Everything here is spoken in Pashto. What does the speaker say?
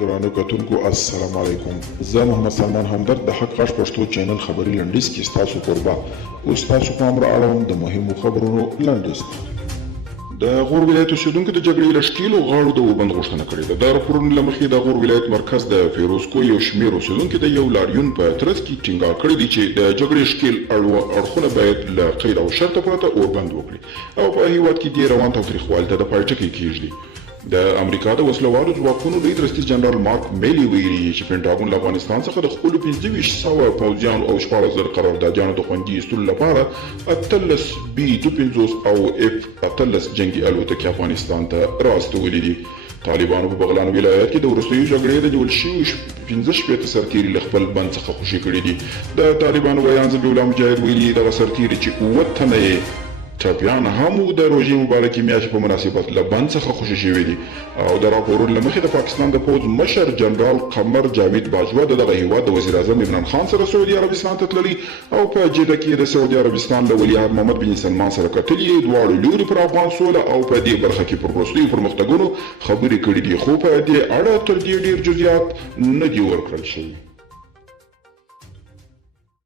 ګرانو کتونکو السلام علیکم. زه محمد سلمان همدرد د حق غږ پښتو چینل خبري لنډیز کې ستاسو قربا اوس تاسو پام را اړوم د مهمو خبرونو لنډیز. د غور ولایت اوسیدونکو د جګړې له ښکېلو غاړو د اوبند غوښتنه کړې ده. د راپورونو له مخې د غور ولایت مرکز د فیروزکو یو شمېر اوسیدونکي د یو لاریون په ترڅ کې ټینګار کړی دی چې د جګړې ښکېل اړخونه باید له قید او شرطه پرته اوربند وکړي او په هېواد کې دې روان تاوتریخوالي ته د پای ټکی کېږدي. د امریکا د وسلوالو ځواکونو لوی درستیز جنرال مارک میلي ویلي چې پینټاګون له افغانستان څخه د خپلو 2500 پوځیانو او 14,000 قراردادیانو د خوندي ایستلو لپاره 18 B-52 او F-18 جنګي الوتکې افغانستان ته راستولي دي. طالبانو په بغلان ولایت کې د وروستیو جګړې د نیول شویو 15 سرتیري له خپل بند څخه خوشي کړي دي. د طالبانو ویان ذبیح الله مجاهد ویلي دغه سرتیري چې 7 تنه یې ټپیان هم د روژې مبارکې میاشتې په مناسبت له بند څخه خوشي شوي دي او د راپورونو له مخې د پاکستان د پوځ مشر جنرال قمر جاوید باجوه د دغه هیواد د وزیر اعظم عمران خان سره سعودي عربستان ته تللي او په جده کې د سعودي عربستان له ولیعهد محمد بن سلمان سره کتلي. دواړو لوري پر افغان سوله او په دې برخه کې پر وروستیو پرمختګونو خبرې کړې دي، خو په دې اړه تر دې ډېر جزئیات نه دي ورکړل شوي.